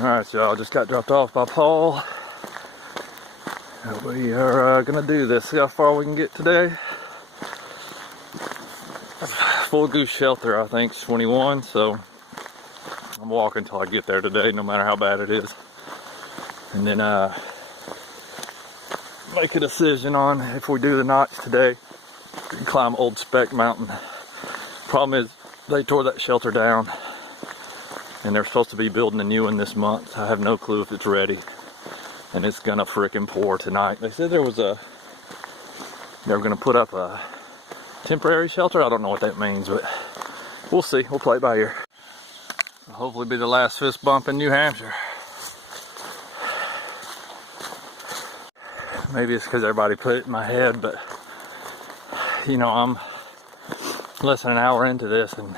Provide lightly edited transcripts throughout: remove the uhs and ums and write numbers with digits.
Alright, y'all, just got dropped off by Paul. We are gonna do this, see how far we can get today. Full goose shelter, I think, is 21, so I'm walking until I get there today, no matter how bad it is. And then make a decision on if we do the notch today. We can climb Old Speck Mountain. Problem is, they tore that shelter down, and they're supposed to be building a new one this month. I have no clue if it's ready, and it's gonna frickin' pour tonight. They said they were gonna put up a temporary shelter. I don't know what that means, but we'll see. We'll play it by ear. Hopefully be the last fist bump in New Hampshire. Maybe it's because everybody put it in my head, but you know, I'm less than an hour into this, and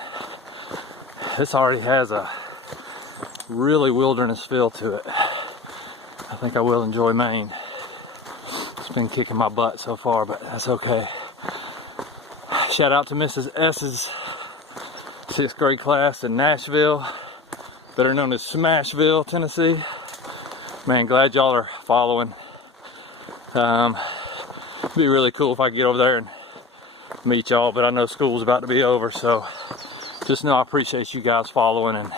this already has a really wilderness feel to it. I think I will enjoy Maine. It's been kicking my butt so far, but that's okay. Shout out to Mrs. S's 6th grade class in Nashville, better known as Smashville, Tennessee. Man, glad y'all are following. It'd be really cool if I could get over there and meet y'all, but I know school's about to be over, so just know I appreciate you guys following. And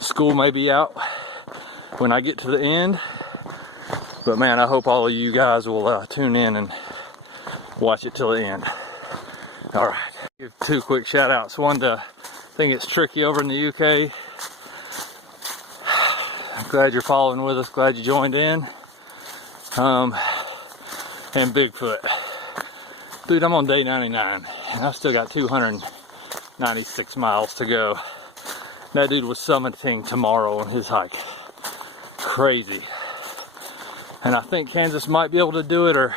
school may be out when I get to the end, but man, I hope all of you guys will tune in and watch it till the end. All right, give 2 quick shout outs. One to, I think it's Tricky over in the UK. I'm glad you're following with us, glad you joined in. And Bigfoot. Dude, I'm on day 99, and I've still got 296 miles to go. That dude was summiting tomorrow on his hike. Crazy. And I think Kansas might be able to do it, or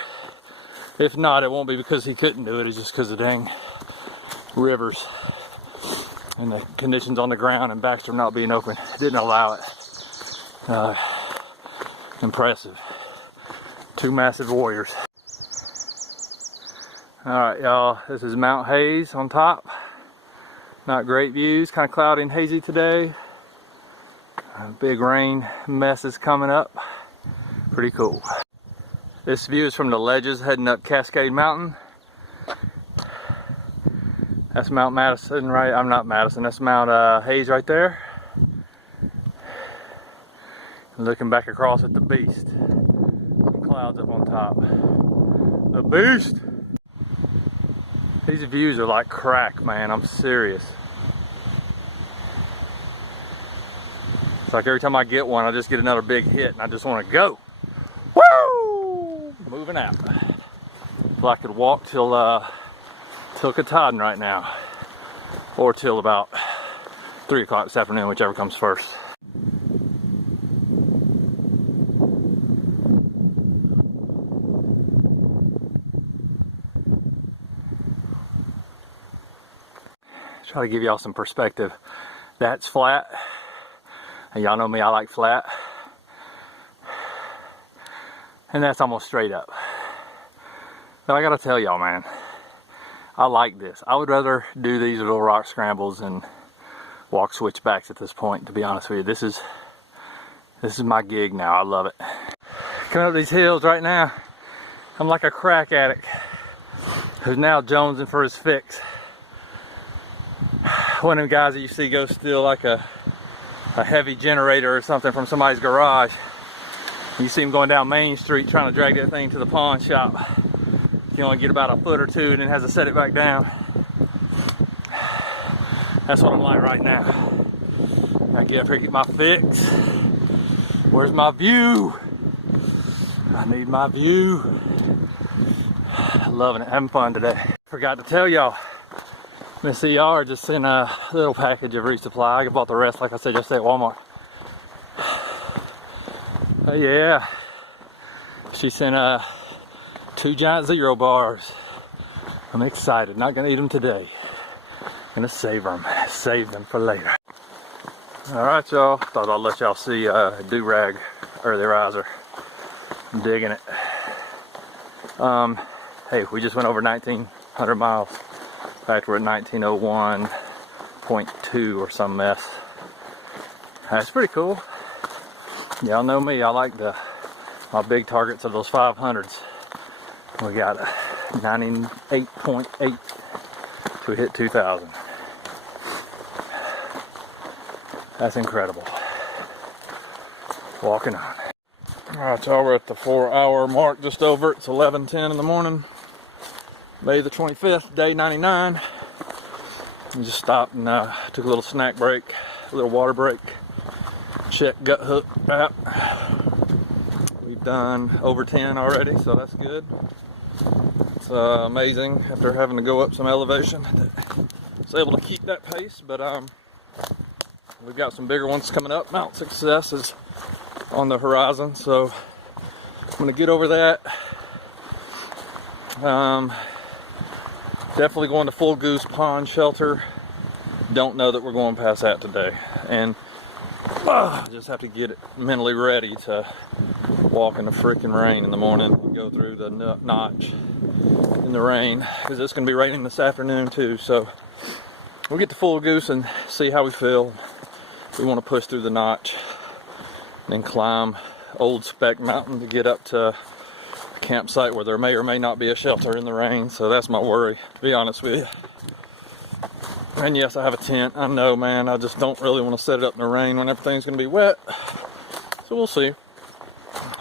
if not, it won't be because he couldn't do it. It's just because of dang rivers and the conditions on the ground and Baxter not being open didn't allow it. Impressive. 2 massive warriors. Alright, y'all, this is Mount Hayes on top. Not great views, kind of cloudy and hazy today. Big rain mess is coming up. Pretty cool. This view is from the ledges heading up Cascade Mountain. That's Mount Madison, right? I'm not Madison, that's Mount Hayes right there. Looking back across at the beast. Some clouds up on top. The beast! These views are like crack, man. I'm serious. It's like every time I get one, I just get another big hit and I just want to go. Woo! Moving out. Well, I could walk till Katahdin right now. Or till about 3 o'clock this afternoon, whichever comes first. Try to give y'all some perspective. That's flat, and y'all know me, I like flat, and that's almost straight up. But I gotta tell y'all, man, I like this. I would rather do these little rock scrambles and walk switchbacks at this point, to be honest with you. This is my gig now. I love it. Coming up these hills right now, I'm like a crack addict who's now jonesing for his fix. One of them guys that you see go steal like a heavy generator or something from somebody's garage. You see him going down Main Street trying to drag that thing to the pawn shop. You only get about a foot or two and then has to set it back down. That's what I'm like right now. I get up here, get my fix. Where's my view? I need my view. Loving it, having fun today. Forgot to tell y'all, Miss ER just sent a little package of resupply. I bought the rest, like I said, yesterday at Walmart. Yeah, she sent 2 giant Zero bars. I'm excited. Not gonna eat them today. Gonna save them for later. All right, y'all. Thought I'd let y'all see Do-Rag early riser. I'm digging it. Hey, we just went over 1,900 miles. In fact, we're at 1901.2 or some mess. That's pretty cool. Y'all know me, I like my big targets of those 500s. We got 98.8 to hit 2,000. That's incredible. Walking on. Alright, y'all, we're at the 4-hour mark, just over. It's 11:10 in the morning. May the 25th, day 99. We just stopped and took a little snack break, a little water break. Check Gut Hook app. We've done over 10 already, so that's good. It's amazing after having to go up some elevation. It's able to keep that pace, but we've got some bigger ones coming up. Mount Success is on the horizon, so I'm gonna get over that. Definitely going to Full Goose Pond Shelter. Don't know that we're going past that today, and I just have to get it mentally ready to walk in the freaking rain in the morning and go through the notch in the rain, because it's going to be raining this afternoon too. So we'll get to Full Goose and see how we feel. We want to push through the notch and then climb Old Speck Mountain to get up to a campsite where there may or may not be a shelter in the rain. So that's my worry, to be honest with you. And yes, I have a tent. I know, man, I just don't really want to set it up in the rain when everything's going to be wet. So we'll see.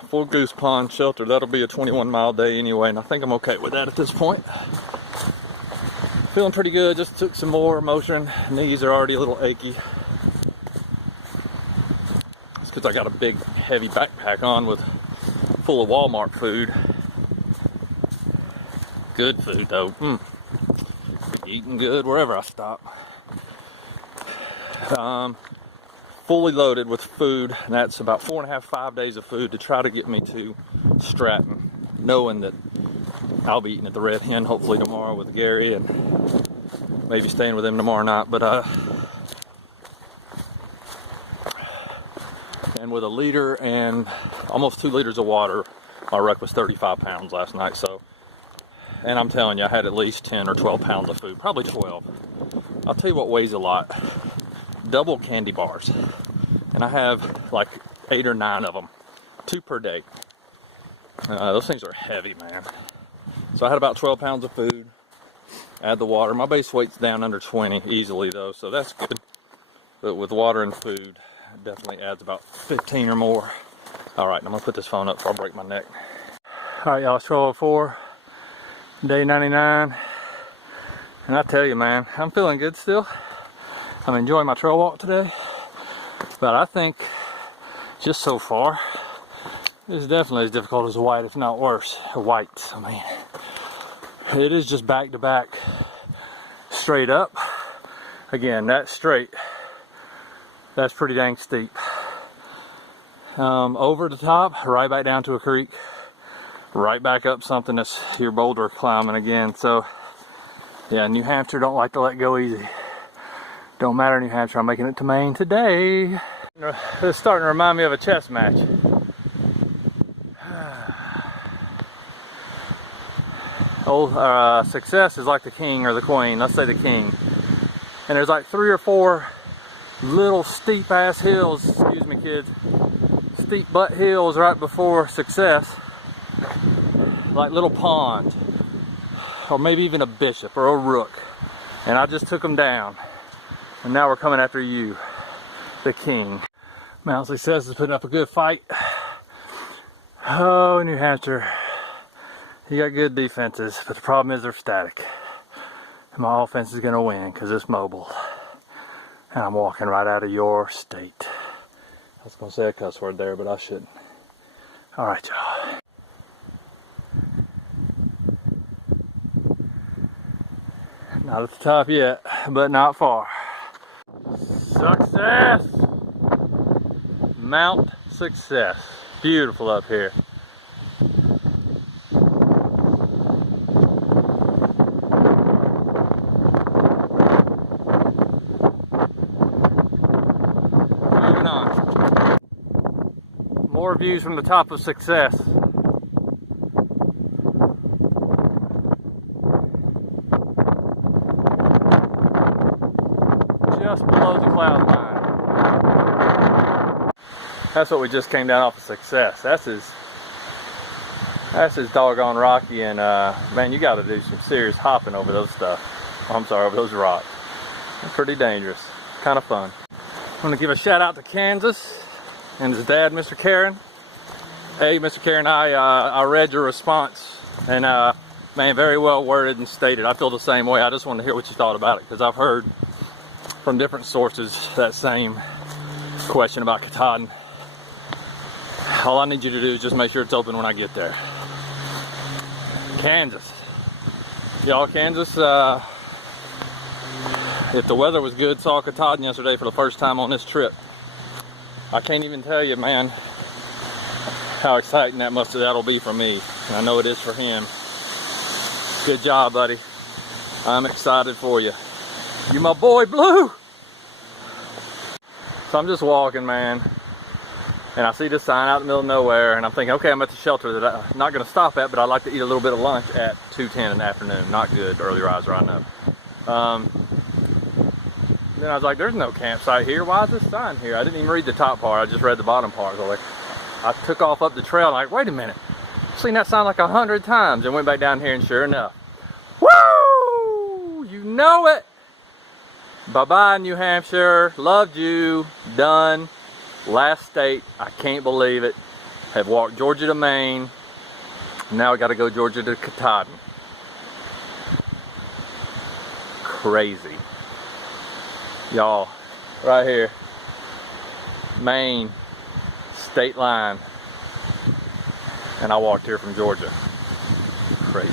Full Goose Pond Shelter, that'll be a 21-mile day anyway, and I think I'm okay with that at this point. Feeling pretty good, just took some more motion. Knees are already a little achy. It's because I got a big, heavy backpack on full of Walmart food. Good food, though. Eating good wherever I stop. Fully loaded with food, and that's about 4.5, 5 days of food to try to get me to Stratton, knowing that I'll be eating at the Red Hen hopefully tomorrow with Gary, and maybe staying with him tomorrow night. But and with a liter and almost 2 liters of water, my ruck was 35 pounds last night. So, and I'm telling you, I had at least 10 or 12 pounds of food, probably 12. I'll tell you what weighs a lot: double candy bars, and I have like 8 or 9 of them, 2 per day. Those things are heavy, man. So I had about 12 pounds of food. Add the water. My base weight's down under 20 easily though, so that's good. But with water and food, it definitely adds about 15 or more. All right, I'm gonna put this phone up before I break my neck. All right, y'all, it's 12:04, day 99, and I tell you, man, I'm feeling good still. I'm enjoying my trail walk today, but I think just so far, it's definitely as difficult as white, if not worse. White, I mean. It is just back to back, straight up. Again, that straight, that's pretty dang steep. Over the top, right back down to a creek, right back up something that's your boulder climbing again. So yeah, New Hampshire don't like to let go easy. Don't matter, New Hampshire, I'm making it to Maine today. It's starting to remind me of a chess match. Old Success is like the king or the queen, let's say the king. And there's like 3 or 4 little steep ass hills, excuse me kids, steep butt hills right before Success. Like little ponds, or maybe even a bishop or a rook. And I just took them down. And now we're coming after you, the king. Mount Success is putting up a good fight. Oh, New Hampshire. You got good defenses, but the problem is they're static. And my offense is going to win because it's mobile. And I'm walking right out of your state. I was going to say a cuss word there, but I shouldn't. All right, y'all. Not at the top yet, but not far. Success! Mount Success. Beautiful up here. Moving on. More views from the top of Success. Just below the cloud line. That's what we just came down off of Success. That's his doggone rocky, and man, you got to do some serious hopping over those stuff. I'm sorry, over those rocks. They're pretty dangerous. Kind of fun. I'm gonna give a shout out to Kansas and his dad, Mr. Karen. Hey, Mr. Karen, I read your response, and man, very well worded and stated. I feel the same way. I just wanted to hear what you thought about it, because I've heard from different sources that same question about Katahdin. All I need you to do is just make sure it's open when I get there. Kansas. Y'all, Kansas, if the weather was good, saw Katahdin yesterday for the first time on this trip. I can't even tell you, man, how exciting that'll be for me. And I know it is for him. Good job, buddy. I'm excited for you. You my boy, Blue. So I'm just walking, man, and I see this sign out in the middle of nowhere, and I'm thinking, okay, I'm at the shelter that I'm not going to stop at, but I'd like to eat a little bit of lunch at 2:10 in the afternoon. Not good, early riser, I know. Then I was like, there's no campsite here. Why is this sign here? I didn't even read the top part. I just read the bottom part. So I took off up the trail, and I'm like, wait a minute. I've seen that sign like 100 times, and went back down here, and sure enough, woo! You know it. Bye-bye, New Hampshire. Loved you. Done. Last state. I can't believe it. Have walked Georgia to Maine. Now I got to go Georgia to Katahdin. Crazy. Y'all, right here. Maine. State line. And I walked here from Georgia. Crazy.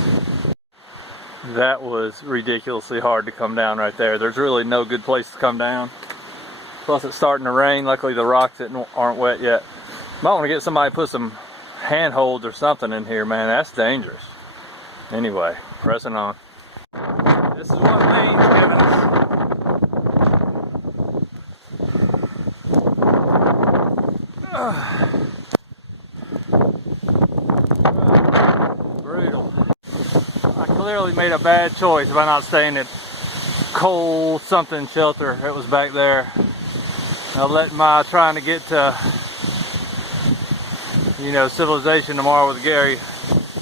That was ridiculously hard to come down right there. There's really no good place to come down. Plus it's starting to rain. Luckily the rocks aren't wet yet. Might want to get somebody to put some handholds or something in here, man. That's dangerous. Anyway, pressing on. This is what Maine's giving us. Clearly made a bad choice by not staying at cold something shelter that was back there. I let my trying to get to, you know, civilization tomorrow with Gary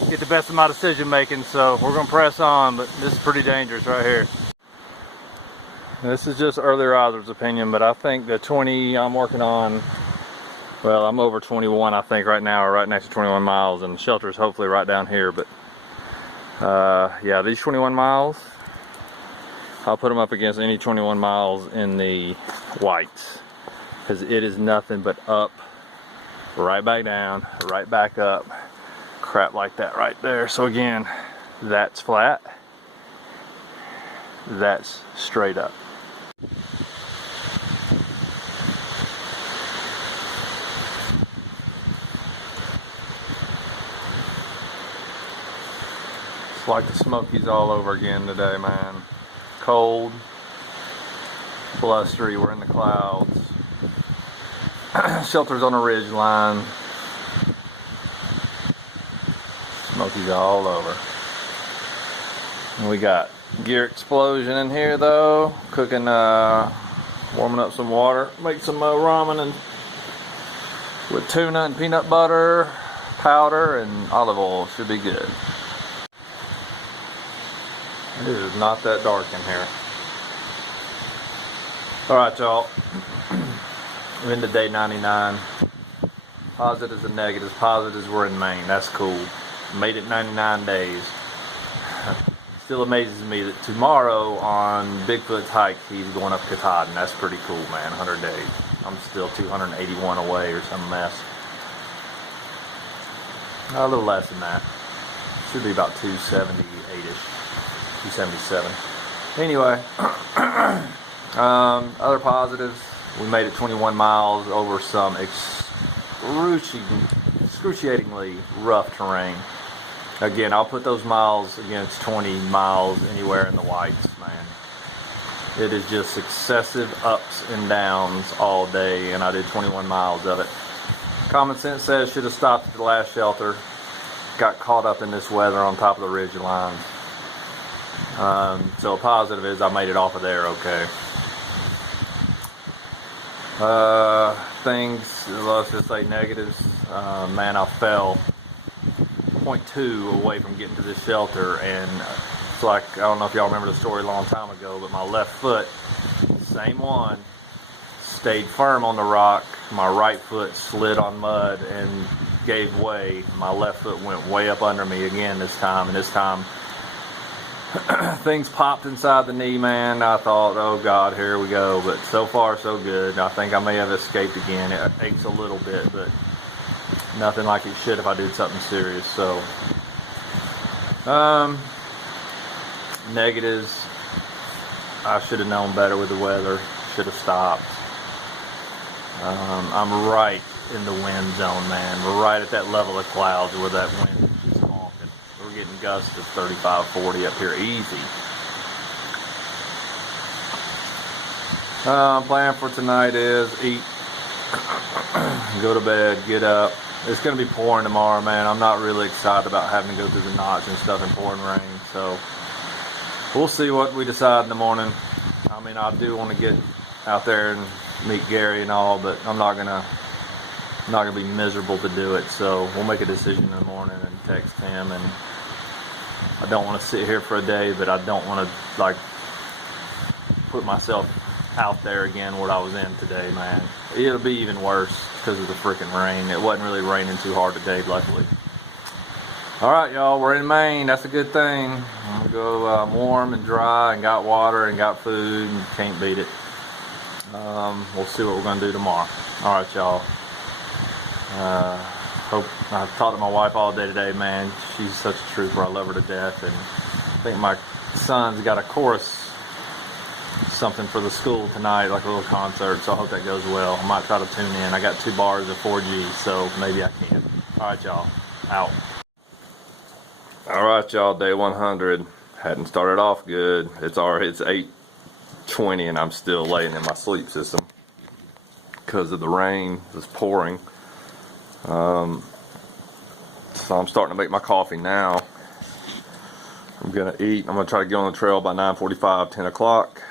get the best of my decision making. So we're gonna press on, but this is pretty dangerous right here. This is just early riser's opinion, but I think the 20 I'm working on, well, I'm over 21 I think right now, or right next to 21 miles, and the shelter is hopefully right down here. But yeah, these 21 miles, I'll put them up against any 21 miles in the whites, because it is nothing but up, right back down, right back up, crap like that right there. So again, that's flat, that's straight up. Like the Smokies all over again today, man. Cold, blustery, we're in the clouds. Shelter's on a ridge line. Smokies all over. And we got gear explosion in here though. Cooking, warming up some water. Make some ramen and with tuna and peanut butter, powder, and olive oil. Should be good. It is not that dark in here. Alright, y'all. We're into day 99. Positives and negatives. Positives, we're in Maine. That's cool. Made it 99 days. Still amazes me that tomorrow on Bigfoot's hike, he's going up Katahdin. That's pretty cool, man. 100 days. I'm still 281 away or some mess. A little less than that. Should be about 278-ish. 277. Anyway, other positives, we made it 21 miles over some excruciatingly rough terrain. Again, I'll put those miles against 20 miles anywhere in the whites, man. It is just successive ups and downs all day, and I did 21 miles of it. Common sense says should have stopped at the last shelter. Got caught up in this weather on top of the ridge line. So a positive is I made it off of there okay. Things, let's just say negatives. Man, I fell 0.2 away from getting to this shelter, and it's like, I don't know if y'all remember the story a long time ago, but my left foot, same one, stayed firm on the rock. My right foot slid on mud and gave way. My left foot went way up under me again this time, and this time things popped inside the knee, man. I thought, oh God, here we go. But so far, so good. I think I may have escaped again. It aches a little bit, but nothing like it should if I did something serious. So, negatives. I should have known better with the weather. Should have stopped. I'm right in the wind zone, man. We're right at that level of clouds where that wind is just honking. We're getting gusts of 35, 40 up here, easy. Plan for tonight is eat, go to bed, get up. It's going to be pouring tomorrow, man. I'm not really excited about having to go through the notch and stuff in pouring rain. So we'll see what we decide in the morning. I mean, I do want to get out there and meet Gary and all, but I'm not gonna be miserable to do it. So we'll make a decision in the morning and text him. And I don't want to sit here for a day, but I don't want to like put myself out there again what I was in today, man. It'll be even worse because of the freaking rain. It wasn't really raining too hard today, luckily. All right, y'all, we're in Maine. That's a good thing. I'm gonna go warm and dry, and got water and got food, and can't beat it. We'll see what we're gonna do tomorrow. All right, y'all. Hope I've talked to my wife all day today, man. She's such a trooper. I love her to death, and I think my son's got a chorus, something for the school tonight, like a little concert. So I hope that goes well. I might try to tune in. I got 2 bars of 4G, so maybe I can. All right, y'all. Out. All right, y'all. Day 100. Hadn't started off good. It's 8:20 and I'm still laying in my sleep system because of the rain. It's pouring. So I'm starting to make my coffee now. I'm gonna eat. I'm gonna try to get on the trail by 9:45, 10 o'clock.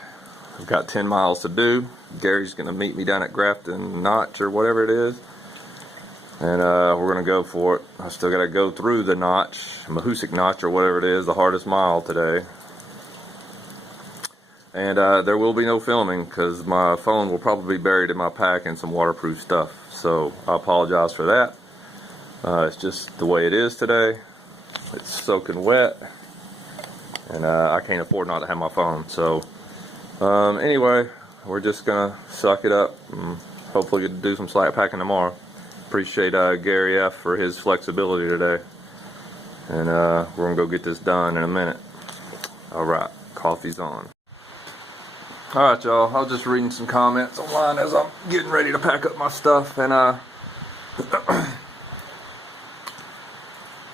I've got 10 miles to do. Gary's gonna meet me down at Grafton Notch or whatever it is, and we're gonna go for it. I still gotta go through the notch, Mahoosic Notch or whatever it is, the hardest mile today. And there will be no filming because my phone will probably be buried in my pack and some waterproof stuff. So I apologize for that. It's just the way it is today. It's soaking wet, and I can't afford not to have my phone. So anyway, we're just gonna suck it up and hopefully get to do some slack packing tomorrow. Appreciate Gary F for his flexibility today, and we're gonna go get this done in a minute. All right, coffee's on. Alright, y'all, I was just reading some comments online as I'm getting ready to pack up my stuff, and I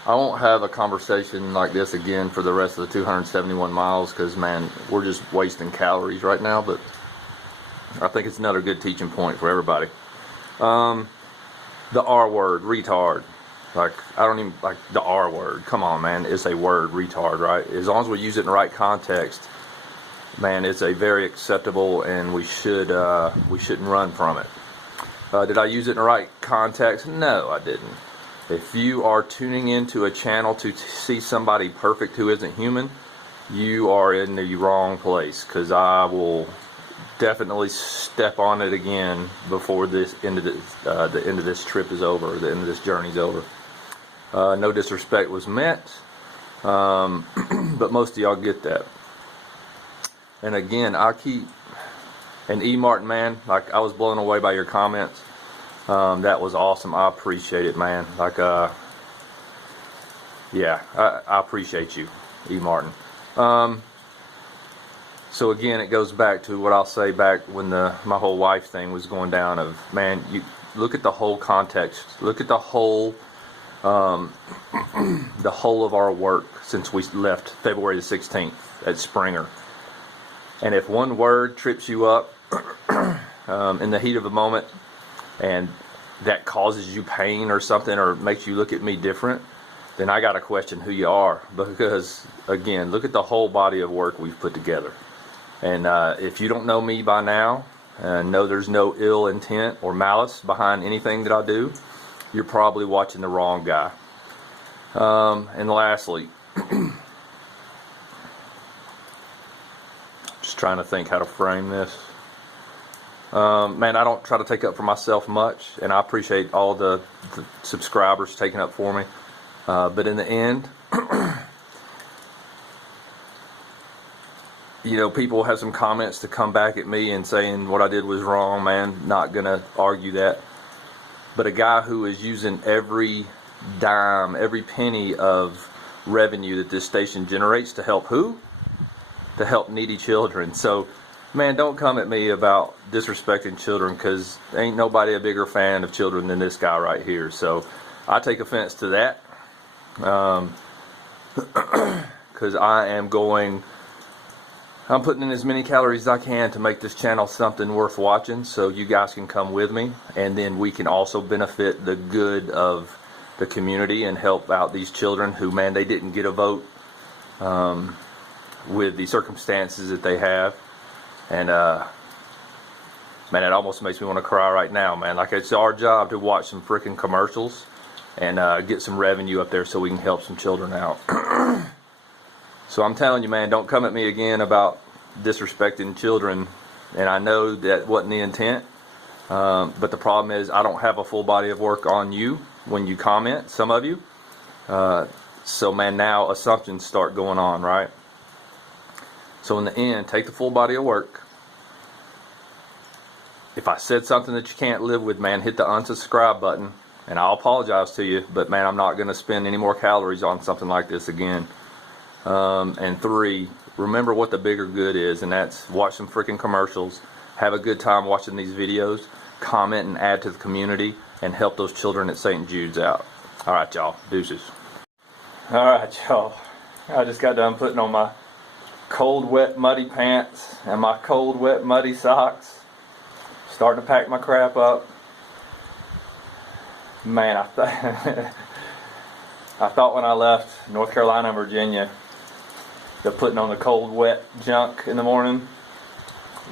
won't have a conversation like this again for the rest of the 271 miles because, man, we're just wasting calories right now, but I think it's another good teaching point for everybody. The R word, retard. Like, I don't even like the R word. Come on, man, it's a word, retard, right? As long as we use it in the right context, man, it's a very acceptable, and we shouldn't run from it. Did I use it in the right context? No, I didn't. If you are tuning into a channel to see somebody perfect who isn't human, you are in the wrong place, because I will definitely step on it again before the end of this trip is over, the end of this journey is over. No disrespect was meant, but most of y'all get that. And again, and E. Martin, man, like, I was blown away by your comments. That was awesome. I appreciate it, man. Like, yeah, I appreciate you, E. Martin. So again, it goes back to what I'll say back when my whole wife thing was going down of, man, you look at the whole context. Look at the whole of our work since we left February the 16th at Springer. And if one word trips you up in the heat of a moment, and that causes you pain or something, or makes you look at me different, then I got to question who you are. Because, again, look at the whole body of work we've put together. And if you don't know me by now, know there's no ill intent or malice behind anything that I do, you're probably watching the wrong guy. And lastly, just trying to think how to frame this. Man, I don't try to take up for myself much, and I appreciate all the subscribers taking up for me. But in the end, you know, people have some comments to come back at me and saying what I did was wrong, man. Not gonna argue that. But a guy who is using every dime, every penny of revenue that this station generates to help who? To help needy children. So, man, don't come at me about disrespecting children, because ain't nobody a bigger fan of children than this guy right here. So, I take offense to that. Because I'm putting in as many calories as I can to make this channel something worth watching, so you guys can come with me, and then we can also benefit the good of the community and help out these children who, man, they didn't get a vote with the circumstances that they have. And man, it almost makes me want to cry right now, man. Like, it's our job to watch some freaking commercials and get some revenue up there so we can help some children out. So I'm telling you, man, don't come at me again about disrespecting children. And I know that wasn't the intent, but the problem is I don't have a full body of work on you when you comment, some of you. So, man, now assumptions start going on, right? So in the end, take the full body of work. If I said something that you can't live with, man, hit the unsubscribe button. And I'll apologize to you, but, man, I'm not going to spend any more calories on something like this again. And 3, remember what the bigger good is, and that's watch some freaking commercials, have a good time watching these videos, comment and add to the community, and help those children at St. Jude's out. Alright, y'all. Deuces. Alright, y'all. I just got done putting on my cold, wet, muddy pants and my cold, wet, muddy socks. Starting to pack my crap up. Man, I thought when I left North Carolina and Virginia that putting on the cold, wet junk in the morning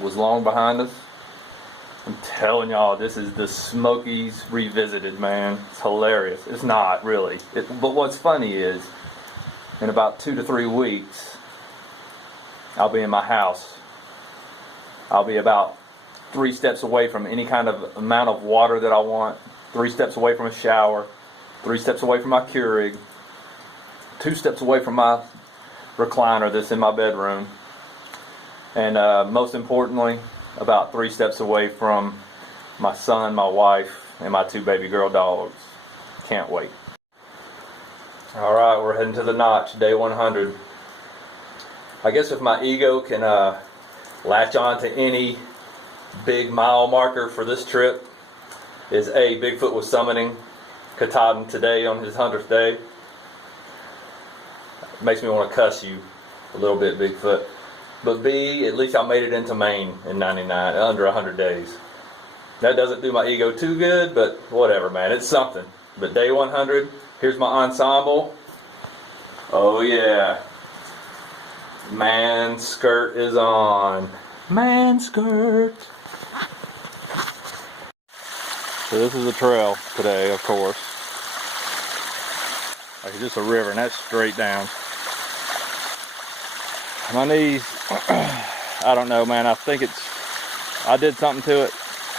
was long behind us. I'm telling y'all, this is the Smokies revisited, man. It's hilarious. It's not, really. But what's funny is, in about 2 to 3 weeks, I'll be in my house. I'll be about 3 steps away from any kind of amount of water that I want, 3 steps away from a shower, 3 steps away from my Keurig, 2 steps away from my recliner that's in my bedroom, and most importantly, about 3 steps away from my son, my wife, and my 2 baby girl dogs. Can't wait. Alright, we're heading to the notch, day 100. I guess if my ego can latch on to any big mile marker for this trip, is A, Bigfoot was summoning Katahdin today on his 100th day. It makes me want to cuss you a little bit, Bigfoot. But B, at least I made it into Maine in 99, under 100 days. That doesn't do my ego too good, but whatever, man. It's something. But day 100, here's my ensemble. Oh yeah. Man skirt is on. Man skirt. So this is a trail today, of course. Like, it's just a river, and that's straight down. My knees, I don't know, man. I think I did something to it.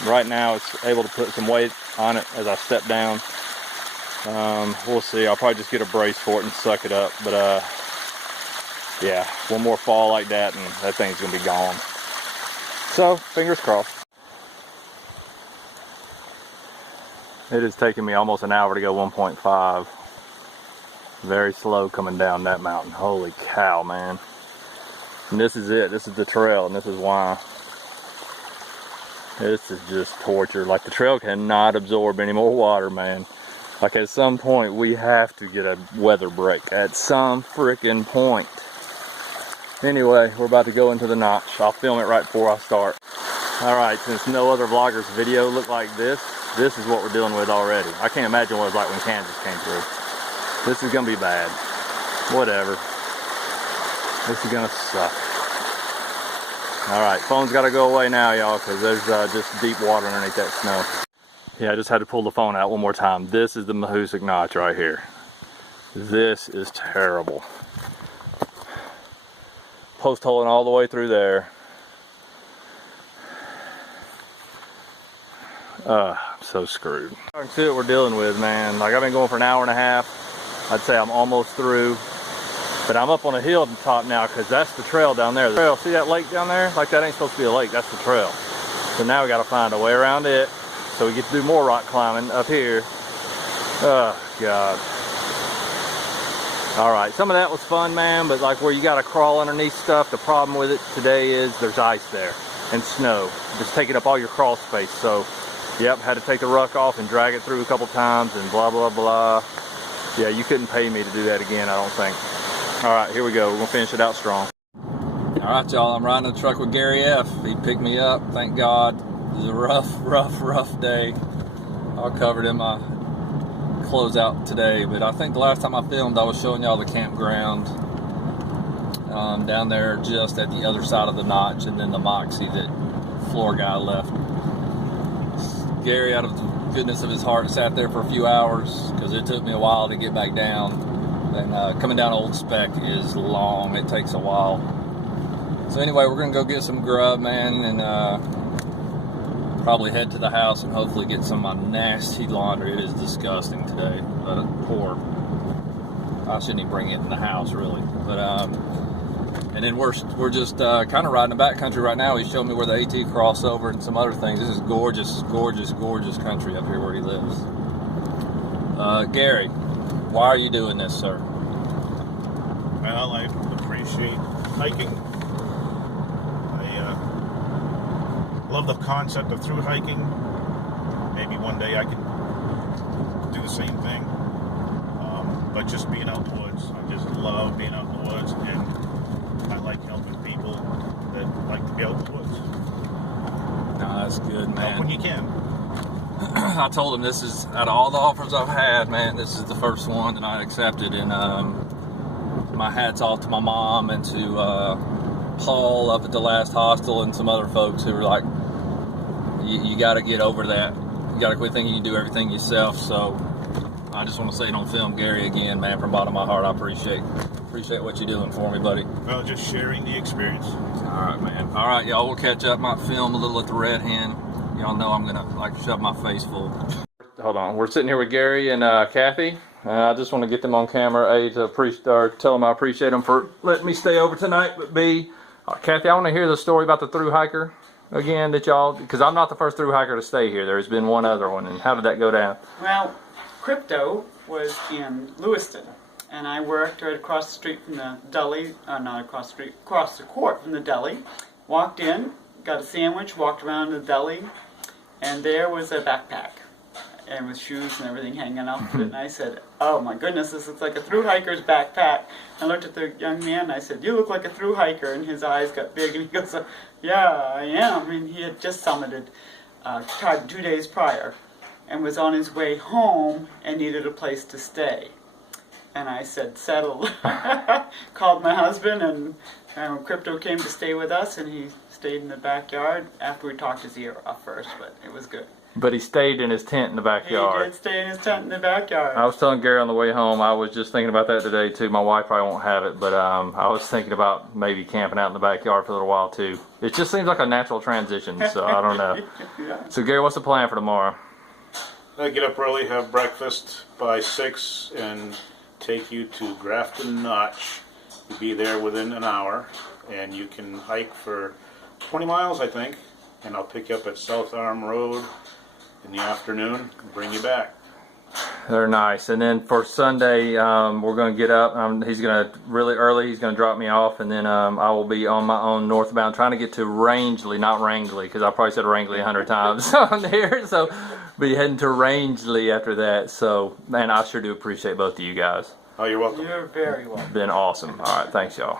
Right now it's able to put some weight on it as I step down. We'll see. I'll probably just get a brace for it and suck it up. But yeah, one more fall like that and that thing's gonna be gone. So, fingers crossed. It has taken me almost an hour to go 1.5. Very slow coming down that mountain. Holy cow, man. And this is it. This is the trail, and this is why. This is just torture. Like, the trail cannot absorb any more water, man. Like, at some point, we have to get a weather break. At some freaking point. Anyway, we're about to go into the notch. I'll film it right before I start. Alright, since no other vlogger's video looked like this is what we're dealing with already. I can't imagine what it was like when Kansas came through. This is going to be bad. Whatever. This is going to suck. Alright, phone's got to go away now, y'all, because there's just deep water underneath that snow. Yeah, I just had to pull the phone out one more time. This is the Mahoosic Notch right here. This is terrible. Post holing all the way through there. I'm so screwed. I can see what we're dealing with, man. Like, I've been going for an hour and a half. I'd say I'm almost through. But I'm up on a hill at the top now because that's the trail down there. The trail, see that lake down there? Like, that ain't supposed to be a lake, that's the trail. So now we got to find a way around it so we get to do more rock climbing up here. Oh, God. Alright, some of that was fun, man, but like where you got to crawl underneath stuff, the problem with it today is there's ice there and snow. Just taking up all your crawl space. So, yep, had to take the ruck off and drag it through a couple times and blah, blah, blah. Yeah, you couldn't pay me to do that again, I don't think. Alright, here we go. We're going to finish it out strong. Alright, y'all. I'm riding the truck with Gary F. He picked me up. Thank God. It was a rough day. All covered in my closeout today. But I think the last time I filmed, I was showing y'all the campground down there just at the other side of the notch. And then the Moxie that floor guy left. Gary, out of the goodness of his heart, sat there for a few hours because it took me a while to get back down. And coming down Old Spec is long. It takes a while. So anyway, we're going to go get some grub, man, and probably head to the house and hopefully get some of my nasty laundry. It is disgusting today. But poor. I shouldn't even bring it in the house, really. But and then we're just kind of riding the backcountry right now. He showed me where the AT crossover and some other things. This is gorgeous, gorgeous, gorgeous country up here where he lives. Gary, why are you doing this, sir? Well, I appreciate hiking. I love the concept of through hiking. Maybe one day I can do the same thing. But just being out in the woods. I just love being out in the woods, and I like helping people that like to be out in the woods. No, that's good, man. Help when you can. I told him this is, out of all the offers I've had, man, this is the first one that I accepted. And my hat's off to my mom and to Paul up at the last hostel and some other folks who were like, you got to get over that. You got to quit thinking you do everything yourself. So I just want to say, don't film Gary again, man. From the bottom of my heart, I appreciate what you're doing for me, buddy. Well, just sharing the experience. All right, man. All right, y'all. We'll catch up. Might film a little at the Red Hen. Y'all know I'm gonna like shove my face full. Hold on. We're sitting here with Gary and Kathy. I just want to get them on camera. A, to tell them I appreciate them for letting me stay over tonight. But B, Kathy, I want to hear the story about the thru hiker again that y'all, because I'm not the first thru hiker to stay here. There's been one other one. And how did that go down? Well, Crypto was in Lewiston, and I worked right across the street from the deli, not across the street, across the court from the deli. Walked in, got a sandwich, walked around the deli, and there was a backpack, and with shoes and everything hanging off of it, and I said, oh my goodness, this looks like a thru hiker's backpack. I looked at the young man, and I said, you look like a thru hiker, and his eyes got big, and he goes, yeah, I am. And he had just summited 2 days prior, and was on his way home and needed a place to stay. And I said, settled. Called my husband, and Crypto came to stay with us, and he stayed in the backyard after we talked his ear off first, but it was good. But he stayed in his tent in the backyard. He did stay in his tent in the backyard. I was telling Gary on the way home, I was just thinking about that today too. My wife probably won't have it, but I was thinking about maybe camping out in the backyard for a little while too. It just seems like a natural transition, so I don't know. Yeah. So Gary, what's the plan for tomorrow? I get up early, have breakfast by 6, and take you to Grafton Notch. You'll be there within an hour, and you can hike for 20 miles, I think, and I'll pick you up at South Arm Road in the afternoon and bring you back. They're nice. And then for Sunday, we're going to get up. He's going to really early. He's going to drop me off, and then I will be on my own northbound, trying to get to Rangeley, not Rangeley, because I probably said Rangeley 100 times on here. So be heading to Rangeley after that. So, man, I sure do appreciate both of you guys. Oh, you're welcome. You're very welcome. Been awesome. All right, thanks, y'all.